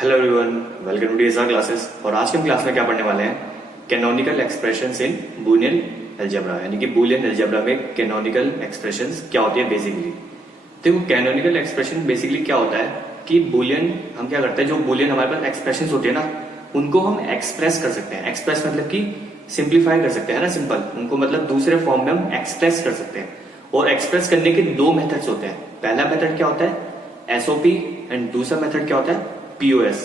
Hello everyone, welcome to DSR classes. और आज के हम क्लास में क्या पढ़ने वाले हैं? कैनोनिकल एक्सप्रेशंस इन बूलियन अलजेब्रा, यानी कि बूलियन अलजेब्रा में कैनोनिकल एक्सप्रेशंस क्या होती है बेसिकली। देखो, कैनोनिकल एक्सप्रेशन बेसिकली क्या होता है कि बूलियन हम क्या करते हैं, जो बूलियन हमारे पास एक्सप्रेशंस होते हैं ना, उनको हम एक्सप्रेस कर सकते हैं। एक्सप्रेस मतलब कि सिंप्लीफाई कर सकते हैं ना, सिंपल। उनको मतलब दूसरे फॉर्म में हम एक्सप्रेस कर सकते हैं। और एक्सप्रेस करने के दो मेथड्स होते हैं। पहला मेथड क्या होता है? एसओपी। एंड दूसरा मेथड क्या होता है? POS.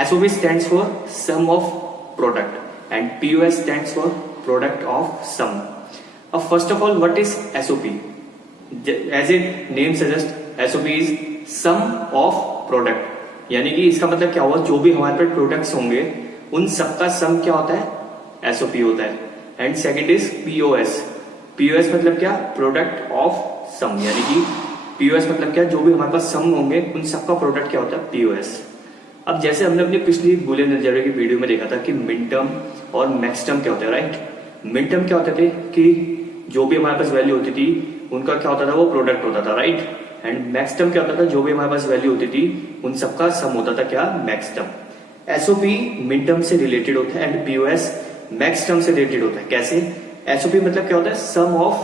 SOP stands for sum of product and POS stands for product of sum. First of all, what is SOP? As its name suggests, SOP is sum of product. यानी कि इसका मतलब क्या हुआ, जो भी हमारे पास प्रोडक्ट्स होंगे उन सबका सम क्या होता है? SOP होता है। And second is POS. POS मतलब क्या? Product of sum. यानी कि POS मतलब क्या? जो भी हमारे पास सम होंगे उन सबका प्रोडक्ट क्या होता है? POS. अब जैसे हमने अपनी पिछली बूलियन अलजेब्रा की वीडियो में देखा था कि मिन टर्म और मैक्स टर्म क्या होते हैं, राइट? मिन टर्म क्या होते थे कि जो भी हमारे पास वैल्यू होती थी उनका क्या होता था? वो प्रोडक्ट होता था, राइट? एंड मैक्स टर्म क्या होता था? जो भी हमारे पास वैल्यू होती थी उन सबका सम होता था, क्या? Max term. SOP min term से रिलेटेड होता है एंड POS मैक्स टर्म से रिलेटेड होता है। कैसे? एसओपी मतलब क्या होता है? सम ऑफ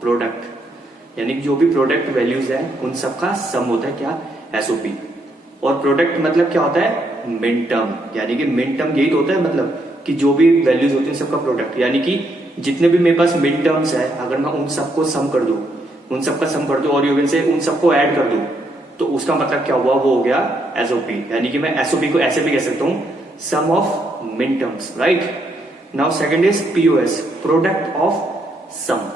प्रोडक्ट, यानी कि जो भी प्रोडक्ट वैल्यूज है उन सबका सम होता है, क्या? एसओपी। और प्रोडक्ट मतलब क्या होता है? Min term. यानी कि मिन टर्म यही तो होता है, मतलब कि जो भी वैल्यूज होती है सबका प्रोडक्ट। यानी कि जितने भी मेरे पास मिन टर्म्स है, अगर मैं उन सबको सम कर दूं, उन सबका सम कर दूं और यूं से उन सबको ऐड कर दूं, तो उसका मतलब क्या हुआ? वो हो गया एसओपी। यानी कि मैं एसओपी को ऐसे भी कह सकता हूं, sum of min terms, right? Now second is POS, product of sum.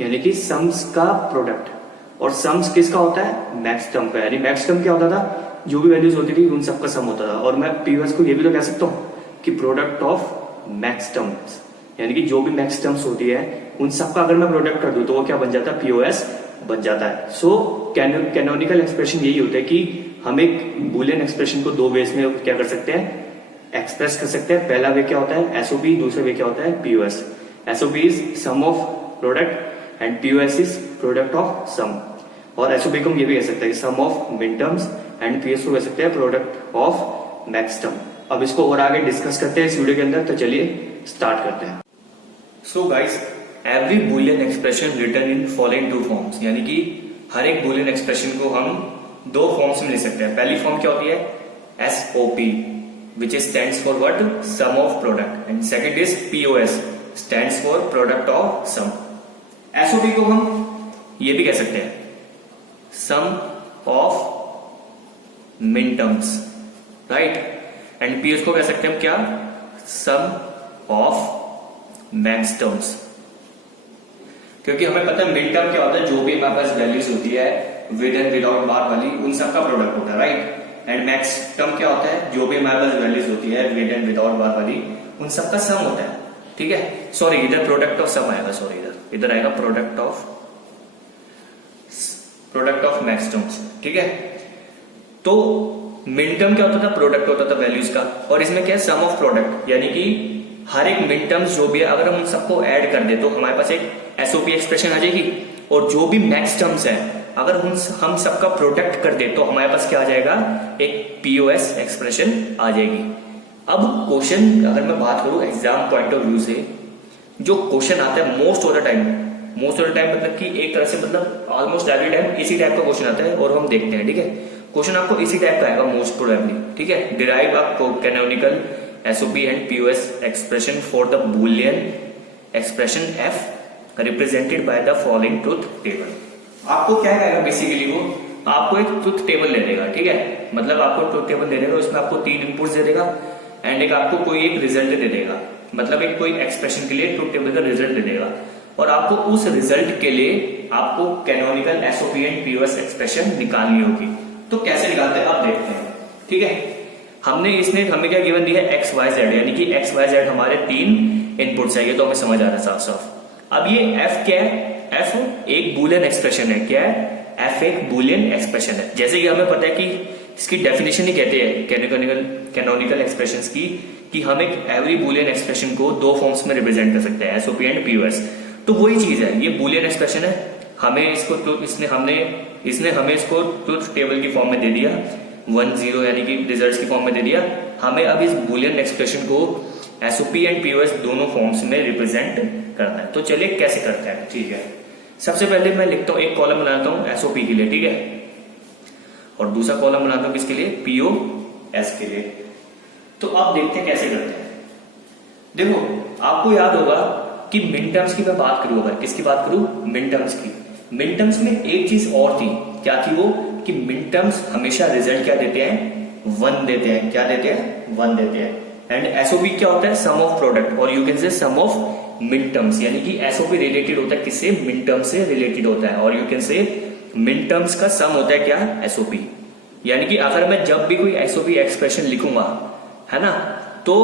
यानी कि सम्स का प्रोडक्ट। और सम्स किसका होता है? मैक्स टर्म का। यानी मैक्स टर्म क्या होता था? जो भी वैल्यूज होती थी उन सबका सम होता था। और मैं POS को ये भी तो कह सकता हूँ कि प्रोडक्ट ऑफ मैक्स टर्म्स। यानी कि जो भी मैक्स टर्म्स होती है उन सबका अगर मैं प्रोडक्ट कर दूं तो वो क्या बन जाता है? POS बन जाता है। सो कैनोनिकल एक्सप्रेशन यही होता है कि हम एक बूलियन एक्सप्रेशन को दो वेज में क्या कर सकते हैं? एक्सप्रेस कर सकते हैं। पहला वे क्या होता है? एसओपी। दूसरा वे क्या होता है? POS. SOP is sum of product and POS is product of sum. और एसओपी को हम ये भी कह सकते हैं sum of min terms and POS को कह सकते हैं प्रोडक्ट ऑफ मैक्स टर्म। अब इसको और आगे डिस्कस करते हैं इस वीडियो के अंदर, तो चलिए स्टार्ट करते हैं। So guys, every Boolean expression written in following two forms. यानी कि हर एक बूलियन एक्सप्रेशन को हम दो फॉर्म्स में लिख सकते हैं। पहली फॉर्म क्या होती है? SOP, which stands for what? Sum of product. And second is POS, stands for product of sum. SOP को हम ये भी कह सकते हैं sum of min terms, right? And POS को कह सकते हैं हम क्या? sum of max terms. क्योंकि हमें पता है मिन टर्म क्या होता है? जो भी हमारे पास वैल्यूज होती है विद एंड विदाउट बार वाली, उन सबका प्रोडक्ट होता है, राइट? एंड मैक्स टर्म क्या होता है? जो भी हमारे पास वैल्यूज होती है विद एंड विदाउट बार वाली, उन सबका सम होता है, ठीक है? सॉरी, इधर प्रोडक्ट ऑफ सम आएगा, सॉरी इधर आएगा प्रोडक्ट ऑफ मैक्स टर्म्स, ठीक है? तो मिन टर्म क्या होता था? प्रोडक्ट होता था वैल्यूज का। और इसमें क्या है? Sum of product. यानी कि हर एक मिन टर्म्स जो भी है अगर हम उन सबको ऐड कर दे तो हमारे पास एक एसओपी एक्सप्रेशन आ जाएगी। और जो भी मैक्स टर्म्स है अगर हम सबका प्रोडक्ट कर दे तो हमारे पास क्या आ जाएगा? एक POS एक्सप्रेशन आ जाएगी। अब क्वेश्चन अगर मैं बात करूं एग्जाम पॉइंट ऑफ व्यू से, जो क्वेश्चन आता है मोस्ट ऑफ द टाइम मतलब कि एक तरह से मतलब ऑलमोस्ट एवरी टाइम इसी टाइप का क्वेश्चन आता है और हम देखते हैं, ठीक है? क्वेश्चन आपको इसी टाइप का आएगा मोस्ट प्रोबेबली, ठीक है? Derive a canonical SOP and POS expression for the Boolean expression F represented by the following truth table. आपको क्या कहेगा बेसिकली? वो आपको एक ट्रुथ टेबल ले देगा, ठीक है? मतलब आपको ट्रुथ टेबल दे देगा, उसमें आपको 3 इनपुट्स दे देगा एंड एक आपको कोई एक रिजल्ट दे देगा। मतलब एक कोई एक्सप्रेशन के लिए ट्रुथ टेबल का रिजल्ट दे देगा और आपको उस रिजल्ट के लिए आपको canonical SOP and POS expression निकालनी होगी। तो कैसे निकालते हैं आप देखते हैं, ठीक है? इसने हमें क्या गिवन दिया है? XYZ, यानी कि XYZ हमारे 3 इनपुट्स है। ये तो हमें समझ आ रहा है साफ साफ। अब ये F क्या है? F एक बूलियन एक्सप्रेशन है। क्या है? F एक बूलियन एक्सप्रेशन है। जैसे कि हमें पता है कि इसकी डेफिनेशन ही कहते हैं कैनोनिकल एक्सप्रेशंस की, कि हम एक एवरी बूलियन एक्सप्रेशन को दो फॉर्म्स में रिप्रेजेंट कर सकते हैं, SOP एंड POS। तो वही चीज है, ये बूलियन एक्सप्रेशन है। हमें इसको इसने हमें इसको ट्रुथ टेबल की फॉर्म में दे दिया। 1-0 यानी कि रिजल्ट्स की फॉर्म में दे दिया। हमें अब इस बुलियन एक्सप्रेशन को एसओपी एंड पीओएस दोनों फॉर्म्स में रिप्रेजेंट करना है। तो चलिए कैसे करते हैं, ठीक है। सबसे पहले मैं लिखता हूं, एक कॉलम बनाता हूं एसओपी के लिए, ठीक है, और दूसरा कॉलम बनाता हूं किसके लिए, पीओएस के लिए। तो आप देखते हैं कैसे करते हैं। देखो आपको याद होगा कि मिड टर्म्स की मैं बात करूं, अगर किसकी बात करूं, मिड टर्म्स की। मिड टर्म्स में एक चीज और थी, क्या थी वो, कि मिड टर्म्स हमेशा रिजल्ट क्या देते हैं, 1 देते हैं। क्या देते हैं, 1 देते हैं। एंड एसओपी क्या होता है, सम ऑफ प्रोडक्ट, और you can say sum of mid terms, यानी कि एसओपी रिलेटेड होता है किससे, मिड टर्म से रिलेटेड होता है, और यू कैन से मिड टर्म्स का सम होता है क्या, एसओपी। यानी कि अगर मैं जब भी कोई एसओपी एक्सप्रेशन लिखूंगा, है ना, तो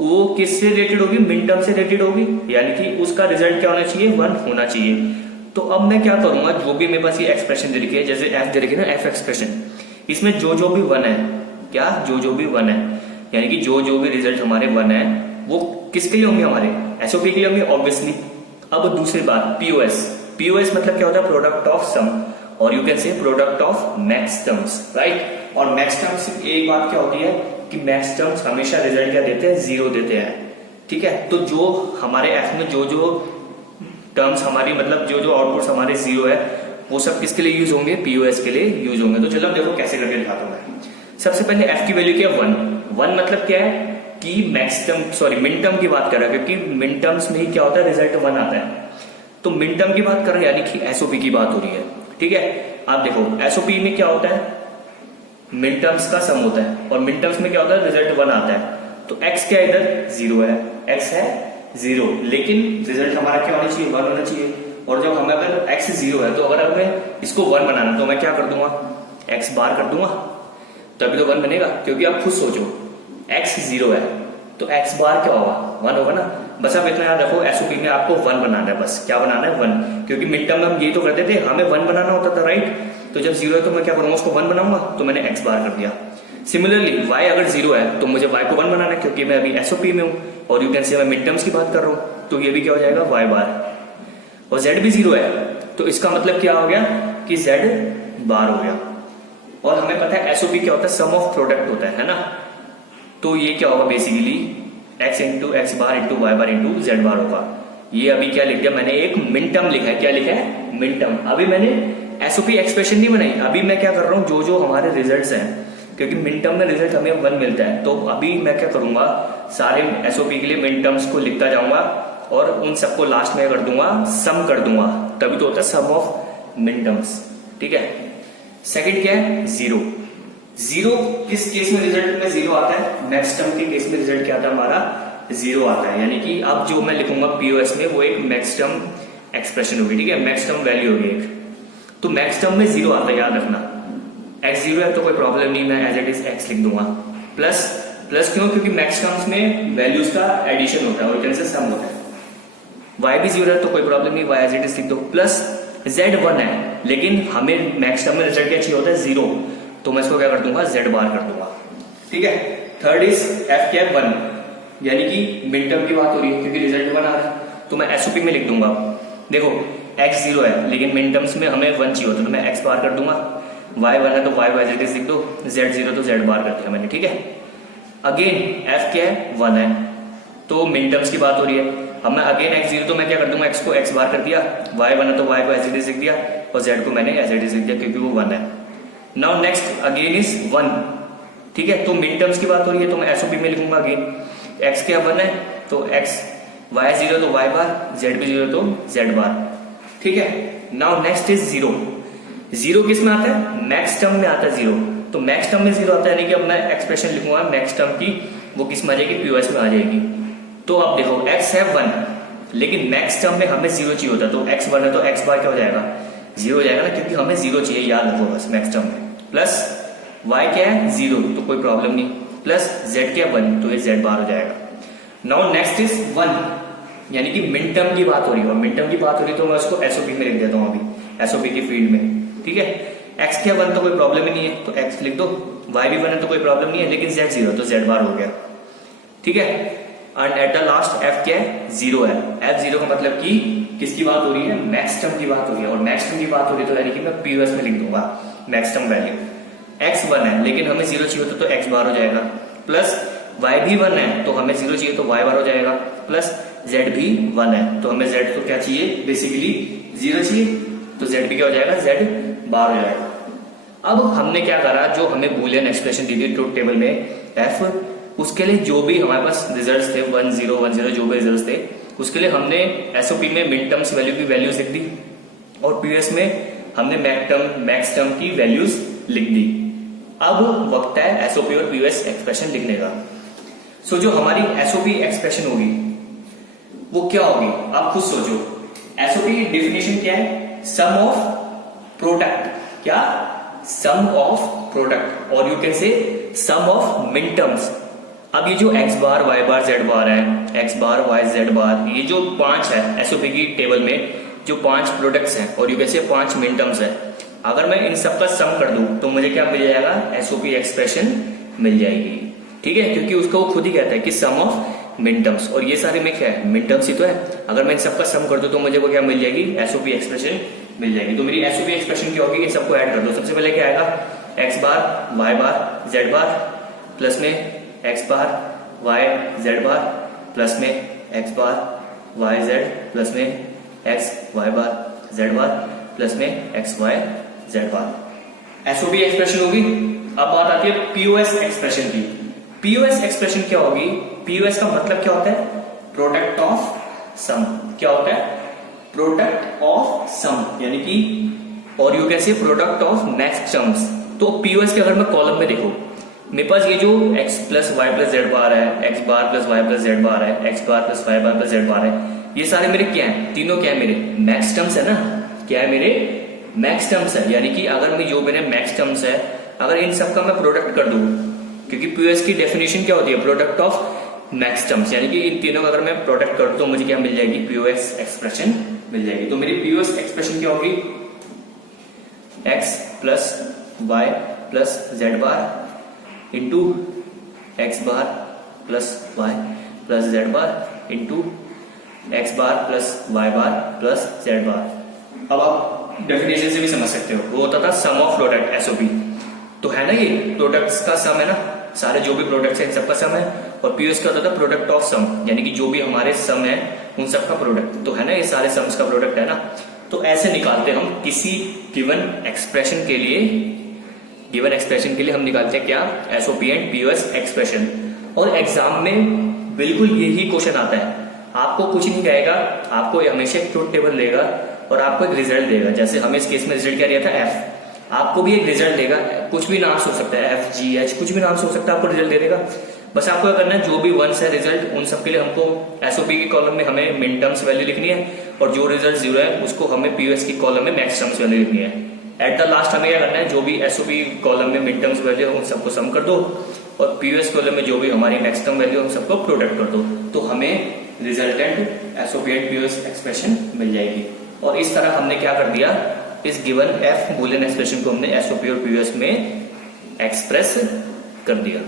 वो किससे रिलेटेड होगी, मिड टर्म से रिलेटेड होगी, यानी कि उसका रिजल्ट क्या होना चाहिए, 1 होना चाहिए। तो अब मैं क्या करूंगा, जो भी मेरे पास ये एक्सप्रेशन दे रखी है, जैसे एफ दे रखी है ना, एफ एक्सप्रेशन, इसमें जो भी 1 है, क्या, जो भी 1 है, यानी कि जो भी रिजल्ट हमारे 1 है, वो किसके लिए होंगे, हमारे एसओपी के लिए होंगे ऑब्वियसली। अब दूसरी बात, पीओएस। पीओएस मतलब क्या होता है, प्रोडक्ट ऑफ सम, और यू कैन से product of max terms, right. और मैक्स टर्म्स एक बात क्या होती है कि मैक्स टर्म्स हमेशा रिजल्ट क्या देते हैं, 0 देते हैं, ठीक है। तो जो हमारे एफ में जो टर्म्स हमारी, मतलब जो आउटपुट्स हमारे 0 है, वो सब किसके लिए यूज होंगे, पीओएस के लिए यूज होंगे। तो चलो देखो कैसे करके दिखाता हूं मैं। सबसे पहले एफ की वैल्यू क्या है, 1 मतलब क्या है कि max term, sorry mid term की बात कर रहा है, क्योंकि मिड टर्म्स में ही क्या होता है, रिजल्ट 1 आता है। तो मिड टर्म की बात कर रहे हैं, यानी कि एसओपी की बात हो रही है, ठीक है। आप देखो एसओपी में क्या होता है, मिड टर्म्स का सम होता है, और मिड टर्म्स में क्या होता है, रिजल्ट 1 आता है। तो एक्स क्या इधर 0 है, एक्स है 0, लेकिन रिजल्ट हमारा क्या होना चाहिए, 1 होना चाहिए। और जब हमें अगर एक्स 0 है, तो अगर हमें इसको 1 बनाना, तो मैं क्या कर दूंगा, एक्स बार कर दूंगा, तभी तो 1 बनेगा। क्योंकि आप खुद सोचो, एक्स 0 है तो एक्स बार क्या होगा, 1 होगा ना। बस आप इतना याद रखो, एसओपी में आपको 1 बनाना है, बस क्या बनाना है, 1। क्योंकि मिड टर्म में हम ये तो करते थे, हमें 1 बनाना होता था, राइट। तो जब 0 है तो मैं क्या करूंगा, उसको 1 बनाऊंगा, तो मैंने एक्स बार कर दिया। सिमिलरली y अगर 0 है तो मुझे y को 1 बनाना है, क्योंकि मैं अभी एसओपी में हूं, और यू कैन से मैं मिड टर्म्स की बात कर रहा हूं, तो ये भी क्या हो जाएगा, y बार। और z भी 0 है, तो इसका मतलब क्या हो गया कि z बार हो गया। और हमें पता है एसओपी क्या होता है, सम ऑफ प्रोडक्ट होता है ना। तो ये क्या होगा, basically x into x bar into Y bar into Z बार होगा। ये अभी क्या लिख दिया मैंने, एक मिड टर्म लिखा है, क्या लिखा है, मिड टर्म। अभी मैंने एसओपी एक्सप्रेशन नहीं बनाई, अभी मैं क्या कर रहा हूँ, जो हमारे रिजल्ट्स हैं, क्योंकि मिड टर्म में रिजल्ट हमें 1 मिलता है, तो अभी मैं क्या करूंगा, सारे एसओपी के लिए मिड टर्म्स को लिखता जाऊंगा, और उन सबको लास्ट में कर दूंगा, सम कर दूंगा, तभी तो होता है सम ऑफ मिड टर्म्स, ठीक है। सेकंड क्या है, 0 किस केस में रिजल्ट में 0 आता है, मैक्स टर्म के केस में रिजल्ट क्या आता है हमारा, 0 आता है। यानी कि अब जो मैं लिखूंगा पीओएस में, वो एक मैक्स टर्म एक्सप्रेशन होगी, ठीक है, मैक्स टर्म वैल्यू होगी एक। तो मैक्स टर्म में 0 आता है, याद रखना। x 0 है तो कोई प्रॉब्लम नहीं, मैं एज इट इज x लिख दूंगा। प्लस क्यों, क्योंकि मैक्स टर्म्स में वैल्यूज का एडिशन होता है, और कैसे सम होता है। y भी 0 है तो कोई प्रॉब्लम नहीं, y एज इट इज लिख दो। प्लस z 1 है, लेकिन हमें मैक्स टर्म में रिजल्ट क्या चाहिए होता है, 0, तो मैं इसको क्या कर दूंगा, z बार कर दूंगा, ठीक है। थर्ड इज f क्या है, 1, यानी कि मिड टर्म की बात हो रही है, क्योंकि रिजल्ट 1 आ रहा है, तो मैं एसओपी में लिख दूंगा। देखो x 0 है, लेकिन मिड टर्म्स में हमें 1 चाहिए होता है, तो मैं x बार कर दूंगा। y 1 है तो y एज इट इज लिख दो, z 0 तो z बार कर दिया मैंने, ठीक है। अगेन f क्या है, 1 है, तो मिड टर्म्स की बात हो रही है। अब मैं अगेन x 0 तो मैं क्या कर दूंगा, x को x बार कर दिया, y 1 है तो y को एज इट इज लिख दिया, और z को मैंने एज इट इज लिख दिया, क्योंकि वो 1 है। नाउ नेक्स्ट अगेन इज 1, ठीक है। तो मिड टर्म्स की बात हो रही है, तो मैं एसओपी में लिखूंगा अगेन, x क्या 1 है तो x, y 0 तो y बार, z भी 0 तो z बार, ठीक है। नाउ नेक्स्ट इज 0 किस में आता है, मैक्स टर्म में आता है 0, तो मैक्स टर्म में 0 आता है, यानी कि अब मैं एक्सप्रेशन लिखूंगा मैक्स टर्म की, वो किस में आ जाएगी, पीओएस में आ जाएगी। तो अब देखो x है 1, लेकिन मैक्स टर्म में हमें 0 चाहिए होता है, तो x 1 है तो x बार क्या हो जाएगा, 0 हो जाएगा ना, क्योंकि हमें 0 चाहिए, याद रखो बस मैक्स टर्म में। प्लस y क्या है 0, तो कोई प्रॉब्लम नहीं, प्लस z क्या 1, तो ये z बार हो जाएगा। नाउ नेक्स्ट इज 1, यानी कि मिड टर्म की बात हो रही है, और मिड टर्म की बात हो रही है तो मैं उसको एसओपी में लिख देता हूँ अभी, एसओपी की फील्ड में, ठीक है। x क्या 1 तो कोई प्रॉब्लम ही नहीं है, तो x लिख दो, y भी 1 है तो कोई प्रॉब्लम नहीं है, लेकिन z 0 तो z बार हो गया, ठीक है। And at the last f क्या है, 0 है। f 0 का मतलब कि किसकी बात हो रही है, मैक्स टर्म की बात हो रही है, और मैक्स टर्म की बात हो रही है तो यानी कि मैं पीओएस में लिख दूंगा मैक्स टर्म वैल्यू। x 1 है लेकिन हमें 0 चाहिए होता तो x बार हो जाएगा, प्लस y भी 1 है तो हमें 0 चाहिए तो y बार हो जाएगा, प्लस z भी 1 है तो हमें z तो क्या चाहिए, बेसिकली 0 चाहिए, तो z भी क्या हो जाएगा, z बार हो जाएगा। अब हमने क्या करा, जो हमें बूलियन एक्सप्रेशन दी थी ट्रुथ टेबल में f, उसके लिए जो भी हमारे पास रिजल्ट्स थे 1 0 1 0 जो भी रिजल्ट्स थे, उसके लिए हमने एसओपी में मिन टर्म्स वैल्यू की वैल्यूज लिख दी और पीयूएस में हमने मैक्स टर्म की वैल्यूज लिख दी। अब वक्त है एसओपी और पीयूएस एक्सप्रेशन लिखने का। सो जो हमारी एसओपी एक्सप्रेशन होगी वो क्या होगी, आप खुद सोचो। एसओपी डिफिनेशन क्या है, सम ऑफ प्रोडक्ट, क्या, सम ऑफ प्रोडक्ट, और you can say sum of min terms. अब ये जो x बार y बार z बार है, x बार y z बार, ये जो 5 है एसओपी की टेबल में जो 5 प्रोडक्ट्स हैं और यू कैसे 5 मिन टर्म्स है, अगर मैं इन सबका सम कर दूं तो मुझे क्या मिल जाएगा, एसओपी एक्सप्रेशन मिल जाएगी। ठीक है, क्योंकि उसका वो खुद ही कहता है कि सम ऑफ मिन टर्म्स, और ये सारे में क्या है, मिन टर्म्स ही तो है। अगर मैं इन सबका सम कर दूं तो मुझे वो क्या मिल जाएगी, एसओपी एक्सप्रेशन मिल जाएगी। तो मेरी एसओपी एक्सप्रेशन क्या होगी, इन सबको ऐड कर दो। सबसे पहले क्या आएगा, x बार y बार z बार प्लस में x बार y z बार प्लस में x बार y z प्लस में x y बार z बार प्लस में x y z बार। एसओपी एक्सप्रेशन होगी। अब बात आती है पीओएस एक्सप्रेशन की। पीओएस एक्सप्रेशन क्या होगी, पीओएस का मतलब क्या होता है, प्रोडक्ट ऑफ सम। क्या होता है, प्रोडक्ट ऑफ सम, यानी कि और यू कैन से प्रोडक्ट ऑफ मैक्स टर्म्स। तो पीओएस के अगर मैं कॉलम में देखो, मेरे पास ये जो x plus y plus z bar है, x bar plus y plus z bar है, x bar plus y bar plus z bar है, ये सारे मेरे क्या है, तीनों क्या है, मेरे मैक्स टर्म्स है ना। क्या है, मेरे मैक्स टर्म्स है। यानी कि अगर मैं जो मेरे मैक्स टर्म्स है, अगर इन सबका मैं प्रोडक्ट कर दूं, क्योंकि पीओएस की डेफिनेशन क्या होती है, प्रोडक्ट ऑफ मैक्स टर्म्स, यानी कि इन तीनों का अगर मैं प्रोडक्ट कर दूं तो मुझे क्या मिल जाएगी, पीओएस एक्सप्रेशन मिल जाएगी। तो मेरी पीओएस एक्सप्रेशन क्या होगी, x plus y plus z bar into x bar plus y plus z bar into x bar plus y bar plus z bar. अब आप डेफिनेशन से भी समझ सकते हो, वो होता था सम ऑफ प्रोडक्ट, एसओपी तो है ना, ये प्रोडक्ट्स का सम है ना, सारे जो भी प्रोडक्ट्स हैं इन सबका सम है। और पीओएस का होता था प्रोडक्ट ऑफ सम, यानी कि जो भी हमारे सम है उन सबका प्रोडक्ट, तो है ना, ये सारे सम्स का प्रोडक्ट है ना। तो ऐसे निकालते हम किसी गिवन एक्सप्रेशन के लिए, गिवन एक्सप्रेशन के लिए हम निकालते हैं क्या, एसओपी एंड पीओएस एक्सप्रेशन। और एग्जाम में बिल्कुल यही क्वेश्चन आता है, आपको कुछ नहीं कहेगा, आपको हमेशा एक ट्रुथ टेबल देगा और आपको एक रिजल्ट देगा। जैसे हमें इस केस में रिजल्ट क्या दिया था, एफ, आपको भी एक रिजल्ट देगा, कुछ भी नाम से हो सकता है, एफ जी एच कुछ भी नाम से हो सकता है, आपको रिजल्ट दे देगा। बस आपको क्या करना है, जो भी वंस है रिजल्ट, उन सब के लिए हमको एसओपी की कॉलम में हमें मिन टर्म्स वैल्यू लिखनी है, और जो रिजल्ट 0 है उसको हमें पीओएस की कॉलम में मैक्स टर्म्स वैल्यू लिखनी है। एट द लास्ट हमें क्या करना है, जो भी एसओपी कॉलम में मिड टर्म्स वैल्यू है उन सबको सम कर दो, और पीओएस कॉलम में जो भी हमारी मैक्स टर्म वैल्यू है उन सबको प्रोडक्ट कर दो, तो हमें resultant SOP and POS expression मिल जाएगी। और इस तरह हमने क्या कर दिया, इस गिवन एफ बूलियन एक्सप्रेशन को हमने एसओपी और पीओएस में एक्सप्रेस कर दिया।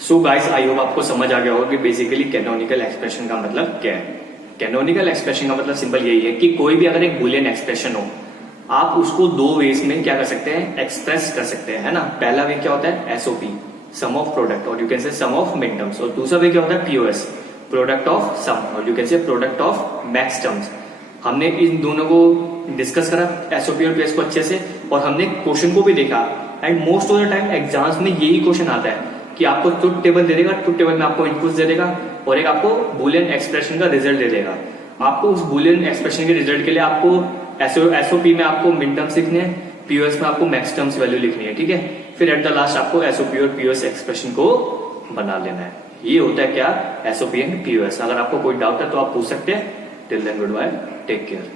सो गाइस, आई होप आपको समझ आ गया होगा कि बेसिकली कैनोनिकल एक्सप्रेशन का मतलब क्या है। कैनोनिकल एक्सप्रेशन का मतलब सिंपल यही है कि कोई भी अगर एक बूलियन एक्सप्रेशन हो, आप उसको दो वेज में क्या कर सकते हैं, एक्सप्रेस कर सकते हैं, है ना। पहला वे क्या होता है, एसओपी, सम ऑफ प्रोडक्ट, और you can say sum of min terms, और दूसरा वे क्या होता है, पीओएस, प्रोडक्ट ऑफ सम, और यू कैन से प्रोडक्ट ऑफ मैक्स टर्म्स। हमने इन दोनों को डिस्कस करा, एसओपी और पीओएस को अच्छे से, और हमने क्वेश्चन को भी देखा। And most of the time exams में यही क्वेश्चन आता है कि आपको ट्रुथ टेबल दे देगा, ट्रुथ टेबल में आपको इनपुट्स दे देगा, और एक आपको बूलियन एक्सप्रेशन का रिजल्ट दे देगा। आपको उस बूलियन एक्सप्रेशन के रिजल्ट के लिए आपको एसओपी में आपको मिन टर्म्स लिखने हैं, पीओएस में आपको मैक्स टर्म्स वैल्यू लिखनी है, ठीक है। फिर एट द लास्ट आपको एसओपी और पीओएस एक्सप्रेशन को बना लेना है। ये होता है क्या, एसओपी एंड पीओएस। अगर आपको कोई डाउट है तो आप पूछ सकते हैं। Till then goodbye, take care.